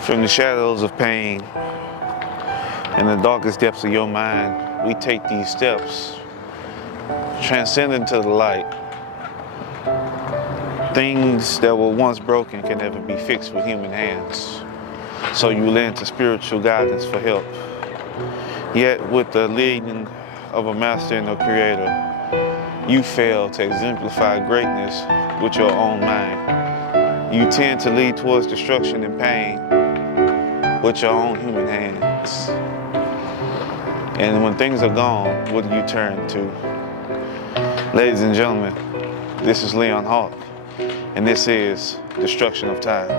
From the shadows of pain and the darkest depths of your mind, we take these steps, transcending to the light. Things that were once broken can never be fixed with human hands. So you lend to spiritual guidance for help. Yet with the leading of a master and a creator, you fail to exemplify greatness with your own mind. You tend to lead towards destruction and pain with your own human hands. And when things are gone, what do you turn to? Ladies and gentlemen, this is Leon Hawk, and this is Destruction of Time.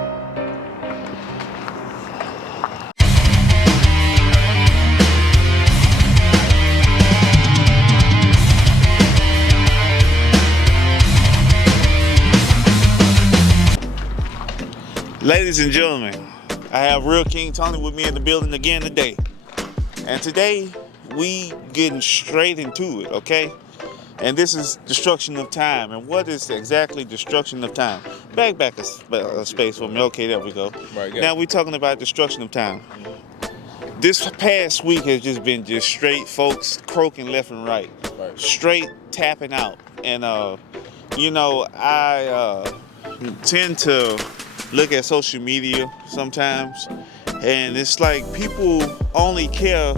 Ladies and gentlemen, I have Real King Tony with me in the building again today. And today, we getting straight into it, okay? And this is Destruction of Time. And what is exactly Destruction of Time? Back a space for me. Okay, there we go. Right, yeah. Now we're talking about Destruction of Time. This past week has just been just straight folks croaking left and right. Straight tapping out. And, I tend to look at social media sometimes, and it's like people only care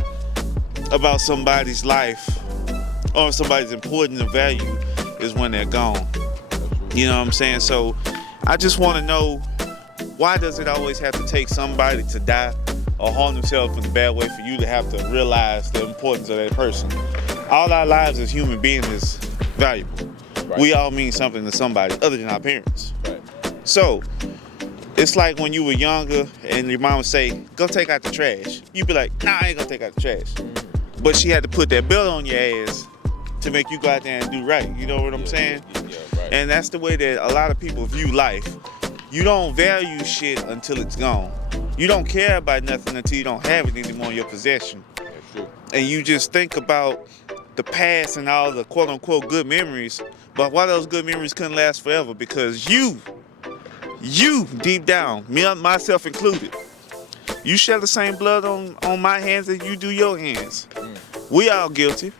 about somebody's life or somebody's importance and value is when they're gone. You know what I'm saying? So I just want to know, why does it always have to take somebody to die or harm themselves in a bad way for you to have to realize the importance of that person? All our lives as human beings is valuable. Right. We all mean something to somebody other than our parents. Right. So it's like when you were younger and your mom would say, go take out the trash. You'd be like, nah, I ain't gonna take out the trash. Mm-hmm. But she had to put that belt on your ass to make you go out there and do right. You know what I'm saying? Yeah, right. And that's the way that a lot of people view life. You don't value shit until it's gone. You don't care about nothing until you don't have it anymore in your possession. That's true. And you just think about the past and all the quote unquote good memories, but why those good memories couldn't last forever? Because you deep down, me, myself included, you share the same blood on my hands as you do your hands. We all guilty.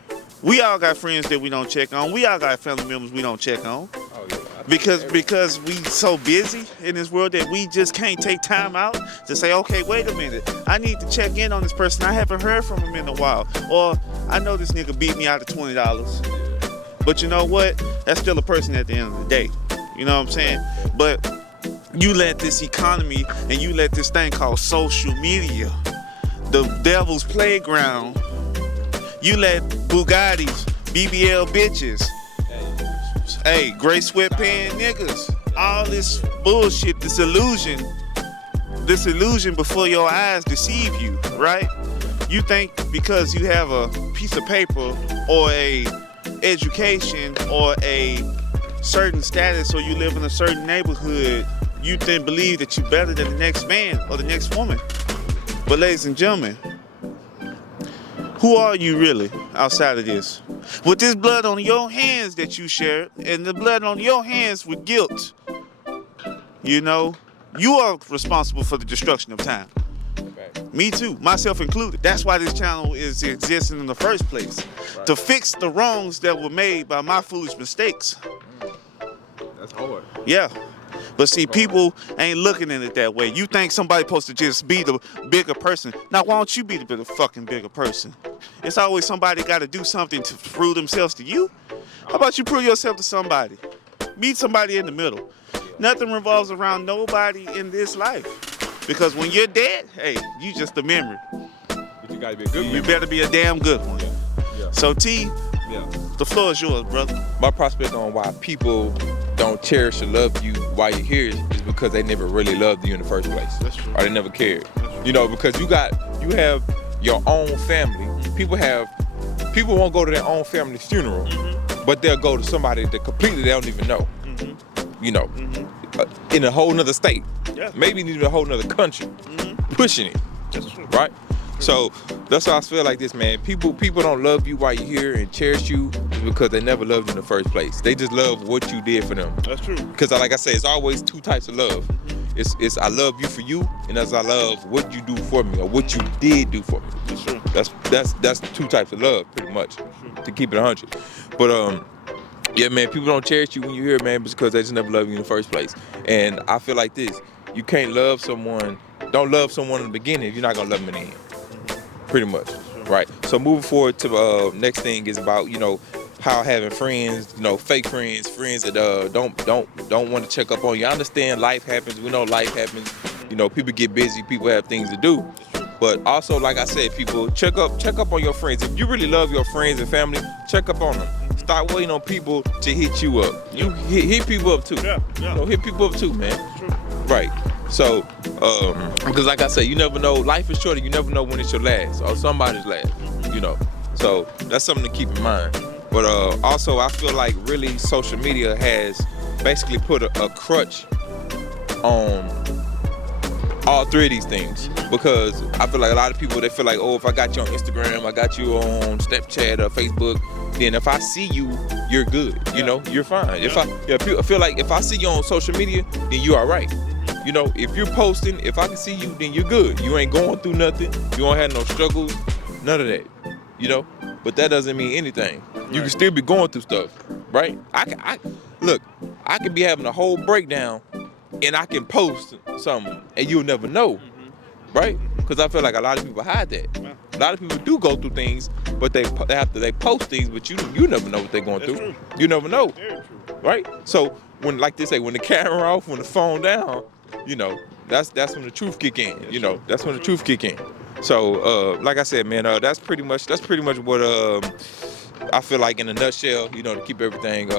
We all got friends that we don't check on. We all got family members we don't check on. Oh, yeah. Because we so busy in this world that we just can't take time out to say, okay, wait a minute, I need to check in on this person. I haven't heard from him in a while. Or I know this nigga beat me out of $20. But you know what? That's still a person at the end of the day. You know what I'm saying? But you let this economy and you let this thing called social media, the devil's playground, you let Bugattis, BBL bitches, hey, gray sweatpants niggas, all this bullshit, this illusion before your eyes deceive you, right? You think because you have a piece of paper or a education or a certain status or you live in a certain neighborhood, you then believe that you're better than the next man or the next woman. But ladies and gentlemen, who are you really outside of this? With this blood on your hands that you share, and the blood on your hands with guilt, you know, you are responsible for the destruction of time. Right. Me too, myself included. That's why this channel is existing in the first place. Right. To fix the wrongs that were made by my foolish mistakes. That's hard. Yeah. But see, people ain't looking at it that way. You think somebody supposed to just be the bigger person. Now, why don't you be the fucking bigger person? It's always somebody got to do something to prove themselves to you. How about you prove yourself to somebody? Meet somebody in the middle. Nothing revolves around nobody in this life. Because when you're dead, hey, you just a memory. But you got to be a good You better be a damn good one. Yeah. So, T, Yeah. the floor is yours, brother. My prospect on why people don't cherish or love you while you're here is because they never really loved you in the first place. That's true. Or they never cared. You know, because you have your own family. People won't go to their own family's funeral, but they'll go to somebody that completely they don't even know. You know, in a whole nother state. Yeah. Maybe even a whole nother country. Pushing it. That's true. Right? So that's why I feel like this, man. People don't love you while you're here and cherish you because they never loved you in the first place. They just love what you did for them. That's true. Because like I say, it's always two types of love. It's I love you for you, and as I love what you do for me or what you did do for me. That's true. That's the two types of love, pretty much, to keep it 100. But yeah, man, people don't cherish you when you're here, man, because they just never love you in the first place. And I feel like this: you can't love someone. Don't love someone in the beginning if you're not gonna love them in the end. Pretty much, right? So moving forward to the next thing is about how having friends, fake friends that don't want to check up on you. I understand life happens. We know life happens. People get busy. People have things to do. But also, like I said, people check up on your friends. If you really love your friends and family, check up on them. Stop waiting on people to hit you up. You hit people up too. Yeah. Hit people up too, man. True. Right. So, because like I said, you never know. Life is short. You never know when it's your last or somebody's last. So that's something to keep in mind. But also, I feel like really social media has basically put a crutch on all three of these things, because I feel like a lot of people, they feel like, oh, if I got you on Instagram, I got you on Snapchat or Facebook, then if I see you, you're good. You're fine. If I feel like if I see you on social media, then you all right. If you're posting, if I can see you, then you're good. You ain't going through nothing. You don't have no struggles, none of that. But that doesn't mean anything. You can still be going through stuff, right? I can be having a whole breakdown, and I can post something, and you'll never know, right? Because I feel like a lot of people hide that. Yeah. A lot of people do go through things, but they post things, but you never know what they're going through. True. You never know, Very true. right? So when, like they say, when the camera off, when the phone down, that's when the truth kick in. That's when the truth kick in. So like I said, man, that's pretty much what I feel like in a nutshell. To keep everything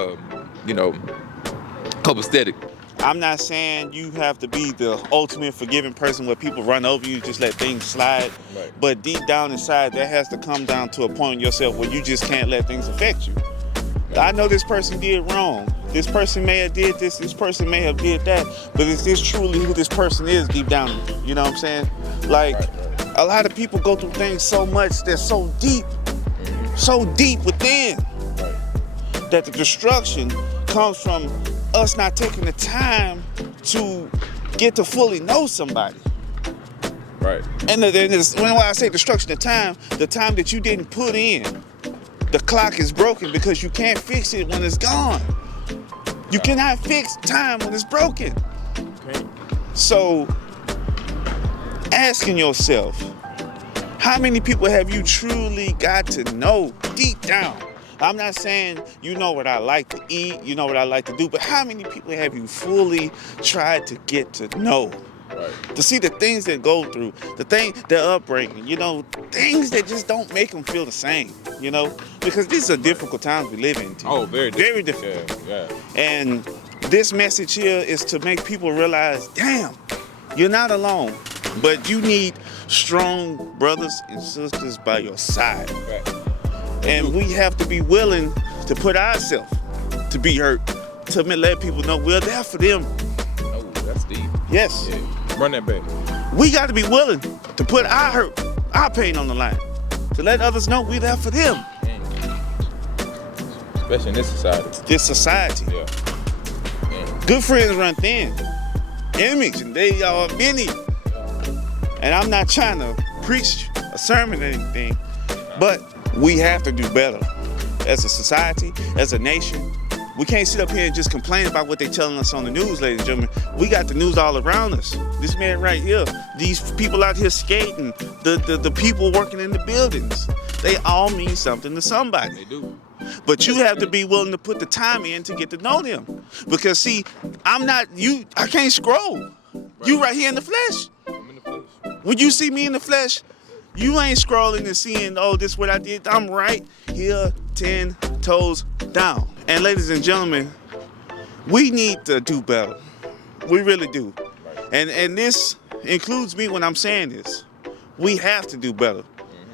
copacetic. I'm not saying you have to be the ultimate forgiving person where people run over you, just let things slide. Right. But deep down inside, that has to come down to a point in yourself where you just can't let things affect you. I know this person did wrong. This person may have did this. This person may have did that. But is this truly who this person is deep down? You know what I'm saying? Like, a lot of people go through things so much that's so deep within, that the destruction comes from us not taking the time to get to fully know somebody. Right. And when I say destruction of time, the time that you didn't put in, the clock is broken because you can't fix it when it's gone. You cannot fix time when it's broken. Okay. So, asking yourself, how many people have you truly got to know deep down? I'm not saying you know what I like to eat, you know what I like to do, but how many people have you fully tried to get to know? Right. To see the things that go through, their upbringing, things that just don't make them feel the same, because these are difficult times we live in. Oh, very difficult. Yeah. And this message here is to make people realize, damn, you're not alone, but you need strong brothers and sisters by your side. Right. And we have to be willing to put ourselves to be hurt, to let people know we're there for them. Oh, that's deep. Yes. Yeah. Run that back. We got to be willing to put our hurt, our pain on the line, to let others know we're there for them. Especially in this society. This society. Yeah. Good friends run thin. Enemies, and they are many. And I'm not trying to preach a sermon or anything, but we have to do better as a society, as a nation. We can't sit up here and just complain about what they're telling us on the news, ladies and gentlemen. We got the news all around us. This man right here, these people out here skating, the people working in the buildings, they all mean something to somebody. They do. But you have to be willing to put the time in to get to know them. Because see, I can't scroll. Right. You right here in the flesh. I'm in the flesh. When you see me in the flesh, you ain't scrolling and seeing, oh, this is what I did. I'm right here, 10 toes down. And ladies and gentlemen, we need to do better. We really do. And this includes me when I'm saying this. We have to do better.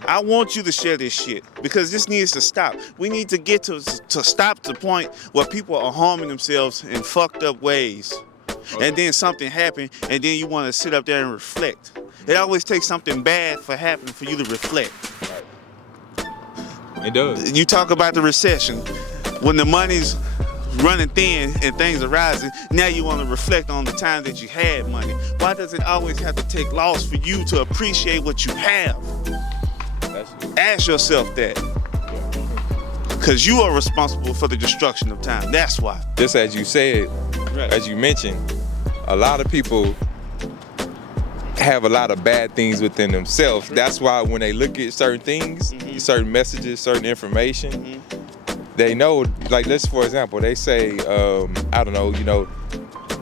I want you to share this shit because this needs to stop. We need to get to stop the point where people are harming themselves in fucked up ways. Okay. And then something happened, and then you want to sit up there and reflect. It always takes something bad for happening for you to reflect. It does. You talk about the recession. When the money's running thin and things are rising, now you want to reflect on the time that you had money. Why does it always have to take loss for you to appreciate what you have? Ask yourself that. Because you are responsible for the destruction of time. That's why. Just as you said, Right. as you mentioned, a lot of people have a lot of bad things within themselves. That's why when they look at certain things, certain messages, certain information, they know, like let's for example, they say, I don't know, you know,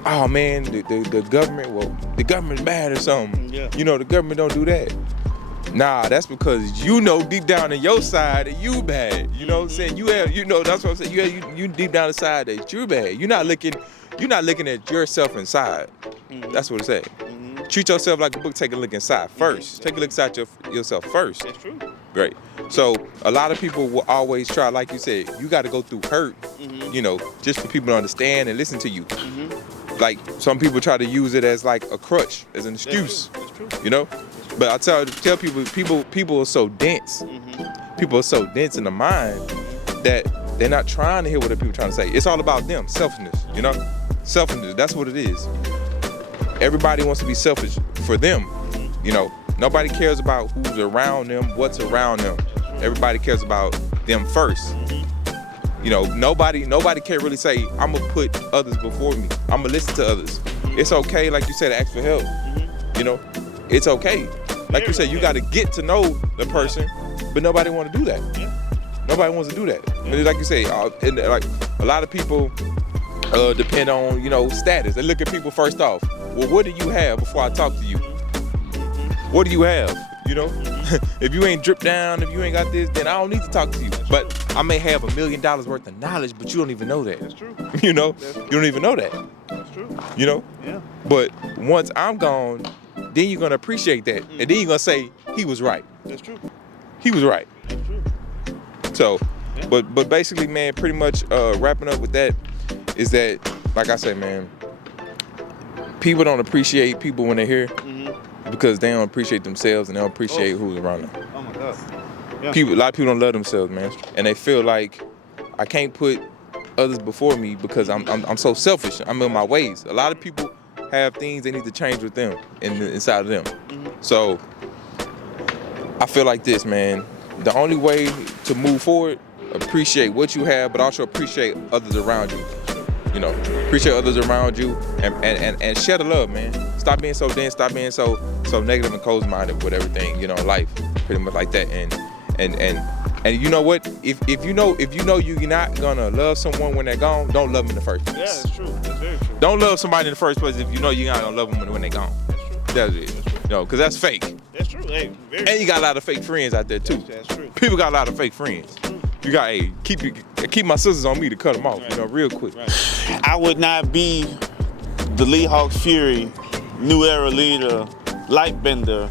oh man, the government, well, the government's bad or something. Yeah. You know, the government don't do that. Nah, that's because you know deep down in your side that you bad. You know what I'm saying? You have, you know, that's what I'm saying. You deep down inside that you're bad. You're not looking at yourself inside. That's what it said. Treat yourself like a book. Take a look inside first. Take a look inside yourself first. That's true. Great. So a lot of people will always try, like you said, you got to go through hurt, you know, just for people to understand and listen to you. Like some people try to use it as like a crutch, as an excuse. That's true. You know. But I tell people are so dense. People are so dense in the mind that they're not trying to hear what the people are trying to say. It's all about them, selfishness. You know, selfishness. That's what it is. Everybody wants to be selfish for them. You know, nobody cares about who's around them, what's around them. Everybody cares about them first. You know, nobody can really say, I'm gonna put others before me. I'm gonna listen to others. It's okay, like you said, to ask for help. You know, it's okay. Like you said, you got to get to know the person, but nobody want to do that. Nobody wants to do that. And like you say, and like a lot of people depend on, you know, status. They look at people first off. Well, what do you have before I talk to you? What do you have? You know, if you ain't dripped down, if you ain't got this, then I don't need to talk to you. But I may have $1 million worth of knowledge, but you don't even know that. That's true. You know, you don't even know that. That's true. You know. Yeah. But once I'm gone, then you're gonna appreciate that, and then you're gonna say he was right. That's true. He was right. That's true. So, but basically, man, pretty much wrapping up with that is that, like I said, man, people don't appreciate people when they're here because they don't appreciate themselves and they don't appreciate who's around them. Oh my God. Yeah. A lot of people don't love themselves, man, and they feel like I can't put others before me because I'm so selfish. I'm in my ways. A lot of people have things they need to change with them inside of them. So I feel like this, man. The only way to move forward, appreciate what you have, but also appreciate others around you. You know, appreciate others around you and share the love, man. Stop being so dense, stop being so negative and closed-minded with everything, you know, life. Pretty much like that. And you know what? If you know you're not gonna love someone when they're gone, don't love them in the first place. Yeah, that's true. That's very true. Don't love somebody in the first place if you know you're not gonna love them when they're gone. That's true. That's it. No, because that's fake. That's true. Hey, very And you got a lot of fake friends out there too. That's true. People got a lot of fake friends. You got, keep my sisters on me to cut them off, you know, real quick. Right. I would not be the Lee Hawk Fury, new era leader, light bender,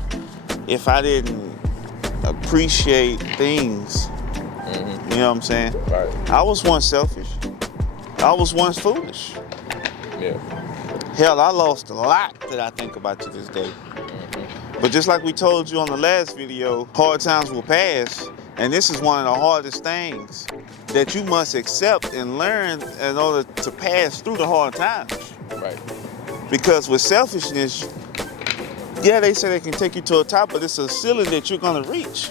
if I didn't appreciate things. You know what I'm saying? Right. I was once selfish. I was once foolish. Yeah. Hell, I lost a lot that I think about to this day. But just like we told you on the last video, hard times will pass. And this is one of the hardest things that you must accept and learn in order to pass through the hard times. Right. Because with selfishness, yeah, they say they can take you to a top, but it's a ceiling that you're gonna reach.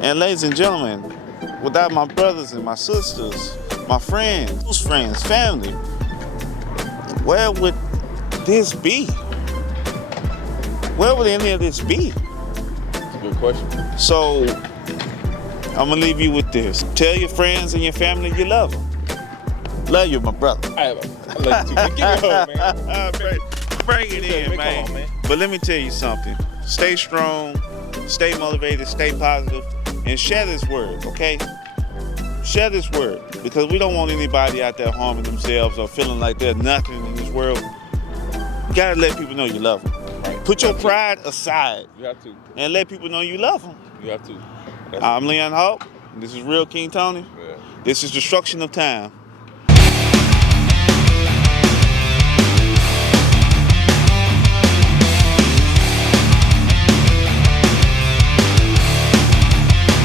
And ladies and gentlemen, without my brothers and my sisters, my friends, close friends, family, where would this be? Where would any of this be? That's a good question. So, I'm gonna leave you with this. Tell your friends and your family you love them. Love you, my brother. I love you too. Give me a hug, man. Bring it in, man. Come on, man. But let me tell you something. Stay strong, stay motivated, stay positive, and share this word, okay? Share this word, because we don't want anybody out there harming themselves or feeling like they're nothing in this world. You gotta let people know you love them. Right. Put your pride aside You have to. and let people know you love them. You have to. I'm Leon Hawk. This is Real King Tony. Yeah. This is Destruction of Time.